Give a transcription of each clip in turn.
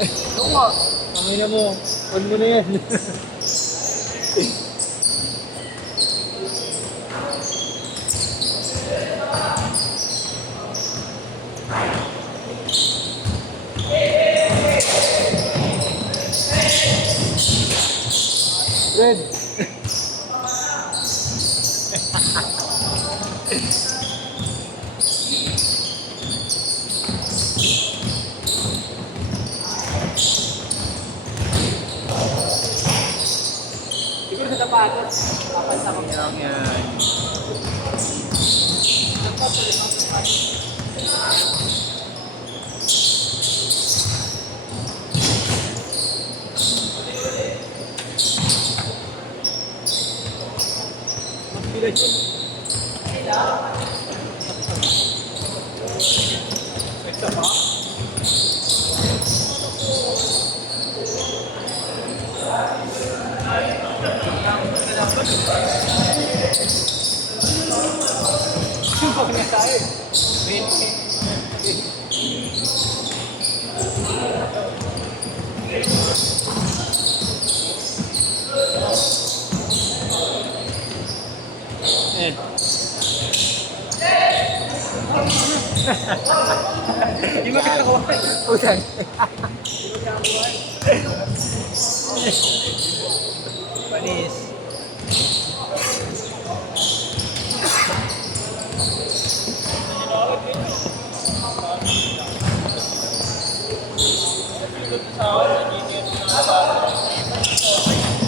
Oo nga. Pangina mo, on mo na yan. Red. Siguro sa tapatos. Papansa ko lang yan. Magbilas yun. Ito pa? Sumpah na tayo. Eh. Hindi mo kinakawa. Utang. Panis.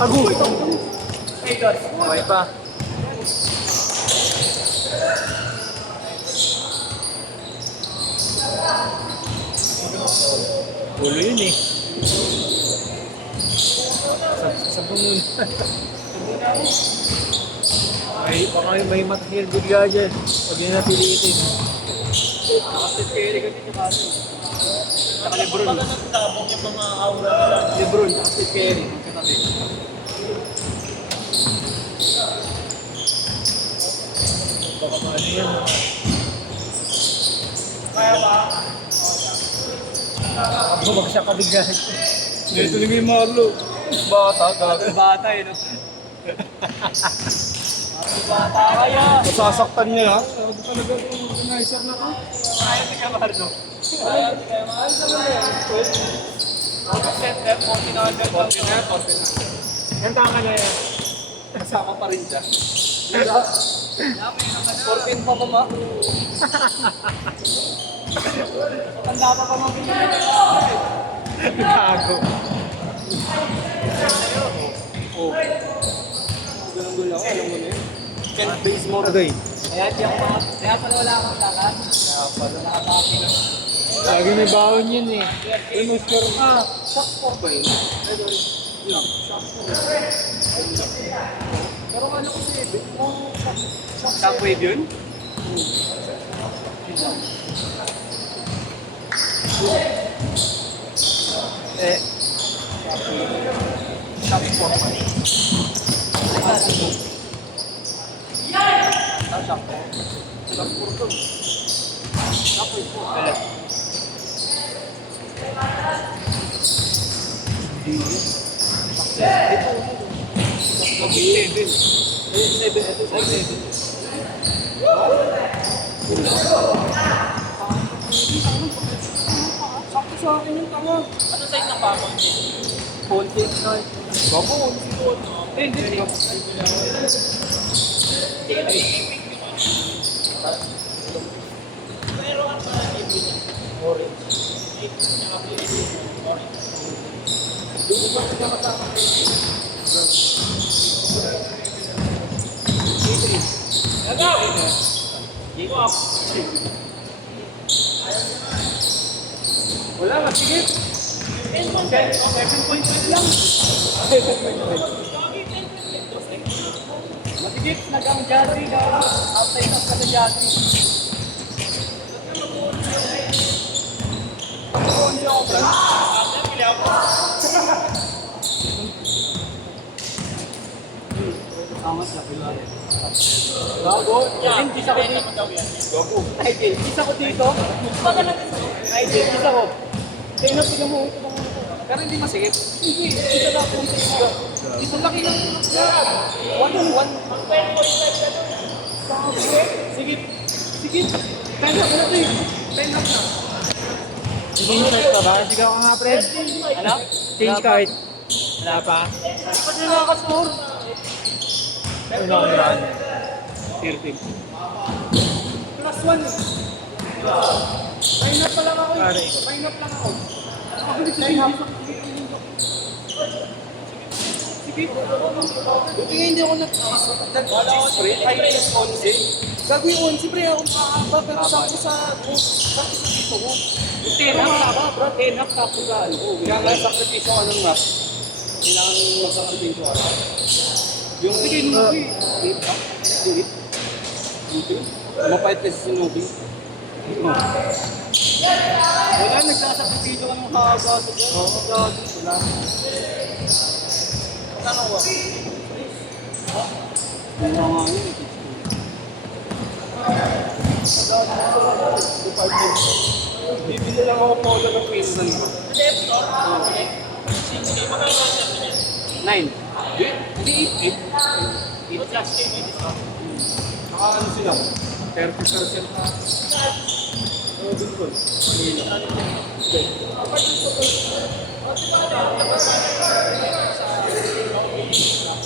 Agoy! Hey, Dos. Okay pa. Ulo yun eh. Sabon mo na. may material bigla dyan. Huwag nyo napilitin. Nakasip kayo rin kasi sa kaso. Saka Lebron. Tabong yung mga aura nila. Lebron, nakasip kayo rin. Magkatabi. Baka ano yan. Kaya ba? Bumag siya kabigay. Dito ni may Marlo. Bata, gaga. Bata eh, no? Bata kaya. Masasaktan niya ha. Sabi talaga yung organizer na ka. Kaya si Camargo. Kaya si Camargo. Set F, 49. Yan tanga na yan. Kasama pa rin siya. 14 pa pa ma. Matanda pa pa mabili. Gago. Oh. Ganun ako, alam mo na yun. 10 base mo. Agay. Kaya pala wala akong lakad. Kaya pala nakatake na. Lagi may baon yun eh. Uy, Musker ka. Shock po ba yun? Yun, shock po. Pero ano ko si Ebit mo? Shock wave yun? Eh. Shock po. Shock po. Shock po ito. Shock wave po. Sakto sa akin yung tama. Ano size ng bako? Konti na. Bako, konti. Hindi. Pero ang orange. Wala, masigit. 7.5 lang. Masigit, nagang jazzy ka. Outside of ka na jazzy. Hindi ako plan. Pili ako. Angat na pila. Gago. Yan, isa ko dito. Gago. Idol, isa ko dito. Idol, isa ko. Kaya na pila mo. Ito bang ano ko. Pero hindi masikip. Hindi, ito na po sa isda. Ito laki ng one on one. Sige. Sige. 10 up na ito eh. 10 up na. Change card pa ba? Sigaw ka nga, Fred. Ano? Change card. Wala pa. Hindi pa din nakakascore. Ano na ang run? 13. Plus 1 eh. Line up pa lang ako eh. Pare. Line up lang ako. Line up. Sige. Buti nga hindi ako nag-cheese pre. Ay, yes, 11. Gagawin 11 pre. Ako makakaba pero sakto sa dito ko. 10 up tama bro. 10 up tapos sa ano. Kaya nga sakripisyo ka ng rap. Kailangan magsakripisyo ka. Yung sige, Nubi. 8 up. 8. Dito. Mapait kasi si Nubi. Wala, nagsasakripisyo ka ng haba sa dyan. Wala. Ano ba? Ano nga yun? Bibili lang ako polo ng pinsan ko. 9. Hindi 8. 8 plus 10. Naka ano sila? 30% na. Ano dun ko?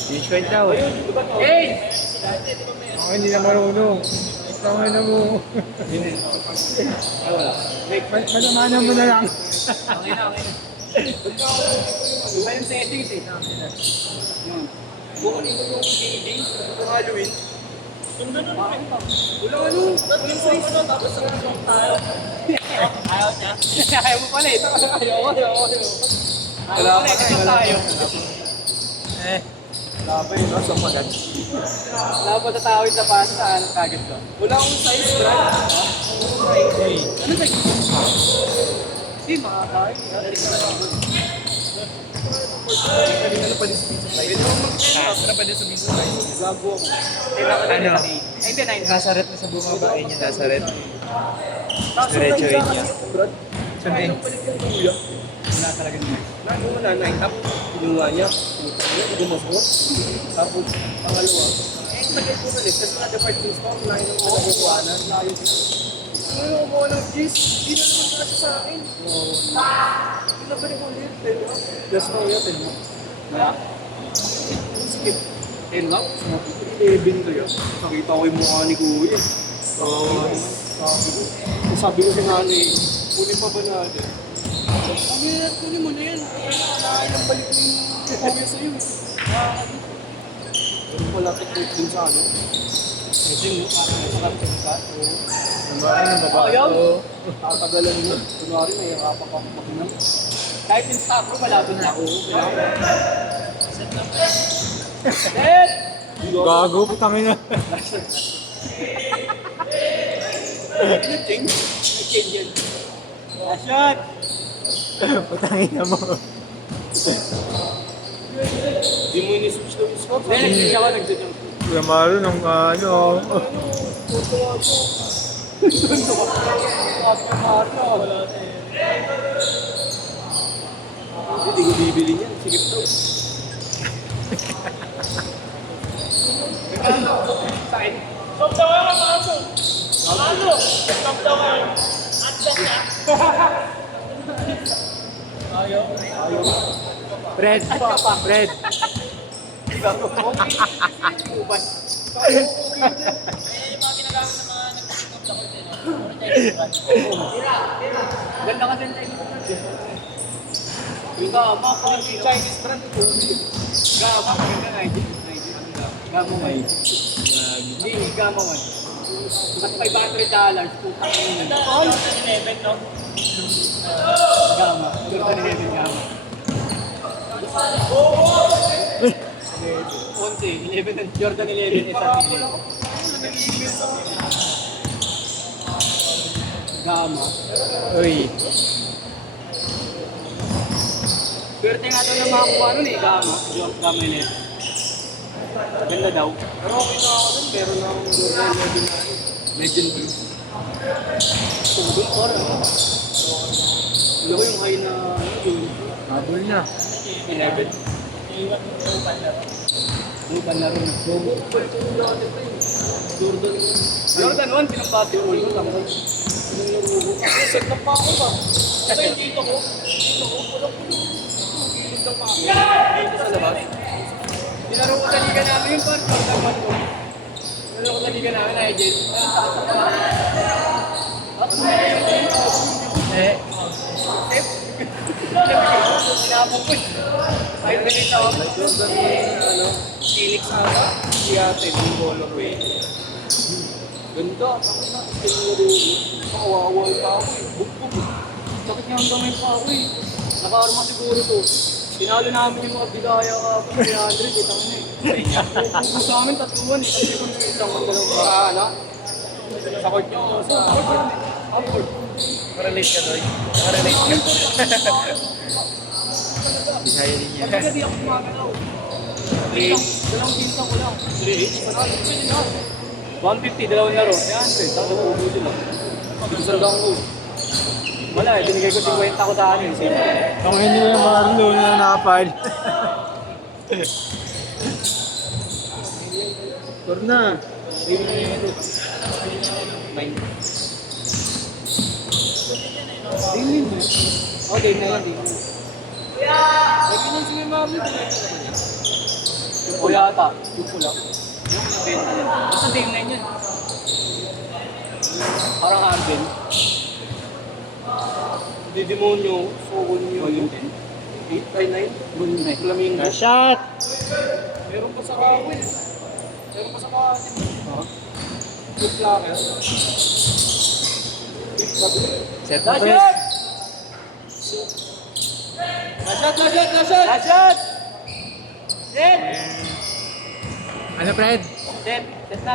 Change card daw eh. Hey! Ako hindi na marunong. Tama na mo. Madamanan mo na lang. Okay na. Iba yung settings eh. Bukunin mo yung TV, yung Halloween. Walang ano, walang size. Tapos ang tayo. Ayaw niya. Ayaw mo pala eh. Ayaw. Wala pa kasi tayo. Wala pa yun, no? So magat. Wala pa sa tao sa pasta, anong kagat ko? Wala akong size, Brad. Ano size? Hindi, makakain. Kanina na pa din sa pizza tayo. Pwede mo pa din sa pizza tayo. Gago ako. Ano? Ay, hindi, 9. Nasaret na sa bumaba. Ayun yung nasaret. Diretso yun niya. Brad. Sundin. Wala talaga naman. Wala, 9 up. Kinuha niya. Gumasot. Tapos, pangalawa. Tagal ko ulit. Kasi na-departing store. Layo ng pinagkukuhanan. Layo din. Ano mo ng cheese? Hindi na naman kasi sa akin. Pinabalik ko ulit. Just now yun. 10 up. Wala. Skip. 10 up. 11 to yun. Nakita ko yung mukha ni Kuya. Sabi ko si nanay, kunin pa ba natin? Kunin mo na yan. Nakain ang balik ko yung kuya sa'yo. Pero wala tikrit din sa ano. Medyo mo, parang sa kartita. Naman, nababa Ayaw. ko. Tatagalan mo. Kunwari, nahihirapan ka mag-inam. Kahit yung stop ko, malapit na ako. Set na. Set! Gago, putangin na. Change yan. Shot! Putangin na mo. Di mo ini-switch na yung scope. Hindi, nag-switch ako, nag-switch ako. Kuya Mario nung ano. Hindi ko bibili niyan. Sige to. Sa'kin. Stop daw ako, ano? Ano? Stop daw ako. Atlas na. Ayaw. Fred. Fred. Ubay. Eh, mga ginagamit ng mga nag-stop daw ako din. Ganda kasi yung Chinese brand. Yung gama, kung yung Chinese brand, ito. Gama, maganda Gama man. Hindi, gama man. At $500, putang ina. Jordan 11, no? Gama. Jordan 11 gama. 11, 11 and Jordan 11 is at 11. Gama. Uy. Swerte nga ito na makakuha nun eh, Gama. Gama 11. Ganda daw. Pero okay na ako dun, meron na akong Jordan 11 na legendary. Doon ko rin. Alam ko yung high na yun. Habol na. 11. Iwan mo yung panlaro. Bukan na rin. Jordan 1, pinapati ko ulo. Set na pa ako ba? Kasi dito ko, pulang-pulang. Gilid ng pa ako. Dito sa labas. Nilaro ko sa liga namin yung par. Jordan 1 ko. Nilaro ko sa liga namin na agent. Sinabog ko eh. Kahit ganito ako. Jordan ano, Phoenix ata. Si ate, yung colorway. Ganda. Nakawawa pa ako eh. Bugbog. Sakit niya ang gamay pa ako eh. Naka-arma siguro to. Tinalo namin yung mga bigaya ka 300 eh. Tangin eh. Kung sa amin, tatuan eh. Kasi kung isang magdalawa. Ano? Sa court nyo. Sa court. Relate ka doon. Relate ka. Bisaya din yan. Kasi di ako gumagalaw. Dalawang pinsa ko lang. 3H? Panalo. Pwede na. 150, dalawang laro. Yan, tapos ubo sila. Isang lang ko. Wala eh, binigay ko 50 ko daan eh. Tangin nyo yung Marlo na nakapal. Score na. Dilin mo. Okay, na yan. Lagi na sige mami. Yung pula ata. Yung pula. Yung din. Basta din na yun. Parang Arden. Hindi demonyo. Sokon nyo. Volume 10. 8 by 9. Volume 9. Flamingo. Shot! Meron pa sa kawin. Meron pa sa kawin. Good luck. Set na pre. Last shot! Set! Ano Fred? Set na.